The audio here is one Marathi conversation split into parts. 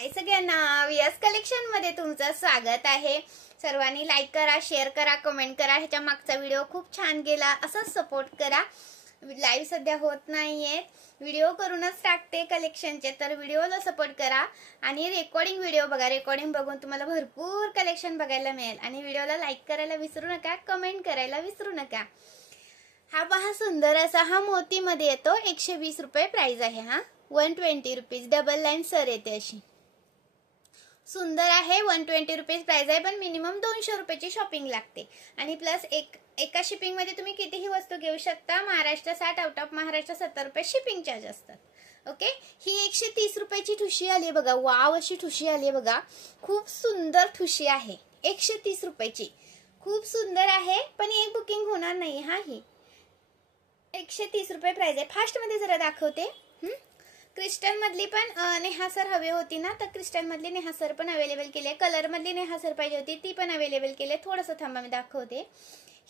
हाय सगळ्यांना, व्हीएस कलेक्शन मध्ये तुमचं स्वागत आहे। सर्वांनी लाईक करा, शेअर करा, कमेंट करा। ह्याच्या मागचा व्हिडिओ खूप छान गेला, असंच सपोर्ट करा। लाईव्ह सध्या होत नाहीये, व्हिडिओ करूनच टाकते कलेक्शनचे, तर व्हिडिओला सपोर्ट करा आणि रेकॉर्डिंग व्हिडिओ बघा। रेकॉर्डिंग बघून तुम्हाला भरपूर कलेक्शन बघायला मिळेल आणि व्हिडिओला लाईक करायला विसरू नका, कमेंट करायला विसरू नका। हा पहा सुंदर असा हा मोती मध्ये येतो, 120 रुपये प्राइस आहे। हा 120 रुपीज, डबल लाईन सर येते अशी, सुंदर आहे। 120 रुपीज प्राइस आहे, पण मिनिमम 200 रुपयाची शॉपिंग लागते आणि प्लस एका शिपिंग मध्ये तुम्ही कितीही वस्तू घेऊ शकता। महाराष्ट्र 60, आउट ऑफ महाराष्ट्र 70 रुपये शिपिंग चार्ज असतात। ओके, ही 130 रुपयाची ठुशी आली बघा। वाव, अशी ठुशी आली बघा, खूप सुंदर ठुशी आहे। 130 रुपयाची खूप सुंदर आहे, पण एक बुकिंग होणार नाही। हा ही 130 रुपये प्राइस आहे। फास्ट मध्ये जरा दाखवते। क्रिस्टल मधली पण नेहासर हवे होती ना, तर क्रिस्टल मधली नेहासर पण अवेलेबल केली आहे। कलर मधली नेहासर पाहिजे होती, ती पण अवेलेबल केली आहे। थोडंसं थांबा, मी दाखवते।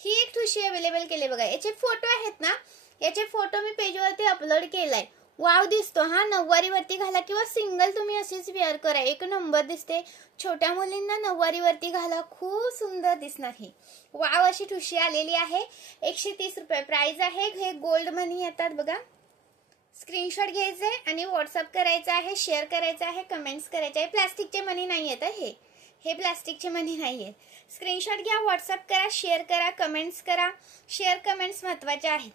ही एक ठुशी अवेलेबल केली बघा। याचे फोटो आहेत ना, याचे फोटो मी पेजवरती अपलोड केलाय। वाव दिसतो हा, नऊवारी वरती घाला किंवा सिंगल तुम्ही अशीच वेअर करा, एक नंबर दिसते। छोट्या मुलींना नऊवारी वरती घाला, खूप सुंदर दिसणार ही। वाव, अशी ठुशी आलेली आहे। 130 रुपये प्राइस आहे। हे गोल्ड मनी येतात बघा। स्क्रीनशॉट घ्यायचे आणि व्हॉट्सअप करायचा आहे, शेअर करायचा आहे, कमेंट्स करायचे आहे। प्लास्टिकचे मनी नाही येत हे प्लास्टिकचे मनी नाहीये। स्क्रीनशॉट घ्या, व्हॉट्सअप करा, शेअर करा, कमेंट्स करा। शेअर कमेंट्स महत्वाचे आहेत।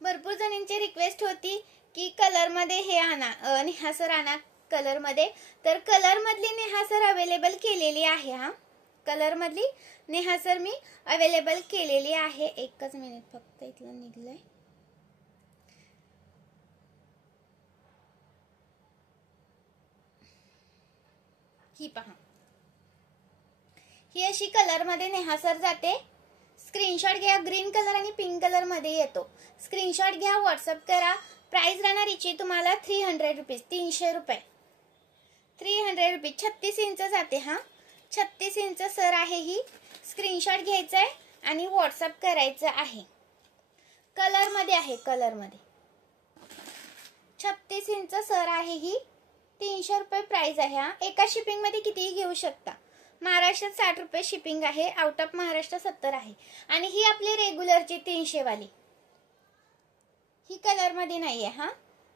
भरपूर जणांची रिक्वेस्ट होती की कलर मध्ये हे आणा, नेहासर आणा कलर मध्ये, तर कलर मधली नेहासर अवेलेबल केलेली आहे। हा कलर मधली नेहासर मी अवेलेबल केलेली आहे। एकच मिनिट फक्त, इथलं निघलंय। ही पहा, ही अशी कलर मध्ये नेहासर जाते। स्क्रीनशॉट घ्या, ग्रीन कलर आणि पिंक कलर मध्ये येतो। स्क्रीनशॉट घ्या, व्हॉट्सअप करा। प्राइस राहणार याची तुम्हाला 300 रुपीज, 300 रुपये, 300 रुपीज। 36 इंच जाते। हा 36 इंच सर आहे ही। स्क्रीनशॉट घ्यायचा आहे आणि व्हॉट्सअप करायचं आहे। कलर मध्ये आहे, कलर मध्ये 36 इंच सर आहे ही। 300 रुपये प्राइस आहे। हा एका शिपिंग मध्ये कितीही घेऊ शकता। महाराष्ट्रात 60 रुपये शिपिंग आहे, आउट ऑफ महाराष्ट्र 70 आहे। आणि ही आपली रेग्युलरची 300 वाली, ही कलर मध्ये नाहीये। हा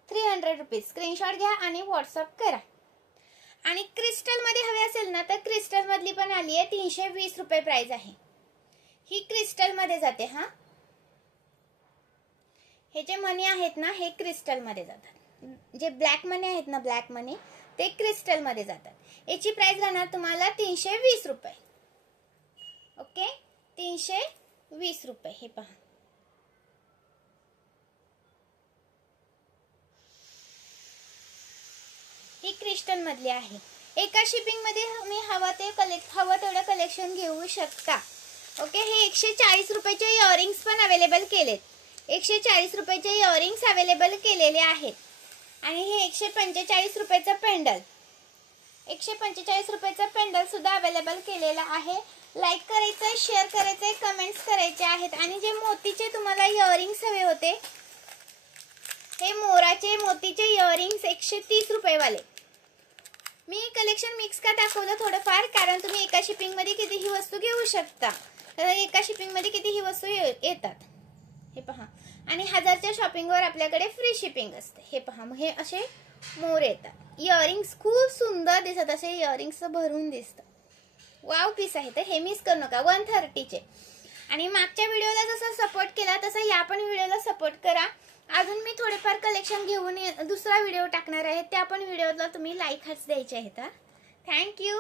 300 रुपीज। स्क्रीनशॉट घ्या आणि व्हॉट्सअप करा। आणि क्रिस्टल मध्ये हवे असेल ना, तर क्रिस्टल मधली पण आली आहे, 320 रुपये प्राइस आहे। ही क्रिस्टल मध्ये जाते। हा हे जे मनी आहेत ना, हे क्रिस्टल मध्ये जातात। जे ब्लॅक मनी आहेत ना, ब्लॅक मनी, ते क्रिस्टल मध्ये जातात। याची प्राइस राहणार तुम्हाला 320 रुपये। ओके, 320 रुपये। हे पहा, ही क्रिस्टल मधली आहे। एका शिपिंग मध्ये तुम्ही हवं तेवढं कलेक्शन घेऊ शकता। ओके, हे 140 रुपयाचे इयरिंग्स पण अवेलेबल केलेत। 140 रुपयाचे इयरिंग्स अवेलेबल केलेले आहेत। आणि हे 145 रुपयाचं पेंडल, 145 रुपयाचं पेंडल सुद्धा अवेलेबल केलेला आहे। लाईक करायचंय, शेअर करायचंय, कमेंट्स करायचे आहेत। आणि जे मोतीचे तुम्हाला इयरिंग्स हवे होते, हे मोराचे मोतीचे इयरिंग्स 130 रुपये वाले, मी कलेक्शन मिक्स का दाखवलं थोडंफार, कारण तुम्ही एका शिपिंग मध्ये कितीही वस्तू घेऊ शकता। तर एका शिपिंग मध्ये कितीही वस्तू येतात। हे पहा, आणि 1000च्या शॉपिंग वर आपल्याकडे फ्री शिपिंग असते। हे पहा, हे असे मोर येतात। इयरिंग्स खूप सुंदर दिसत, असे इयरिंग्स भरून दिसतात। वाव पीस आहे, तर हे मिस करू नका। 130 चे। आणि मागच्या व्हिडिओला जसं सपोर्ट केला तसं या पण व्हिडिओला सपोर्ट करा। अजून मी थोडेफार कलेक्शन घेऊन दुसरा व्हिडिओ टाकणार आहे, त्या पण व्हिडिओला तुम्ही लाईक हाच द्यायचे आहेत। थँक्यू।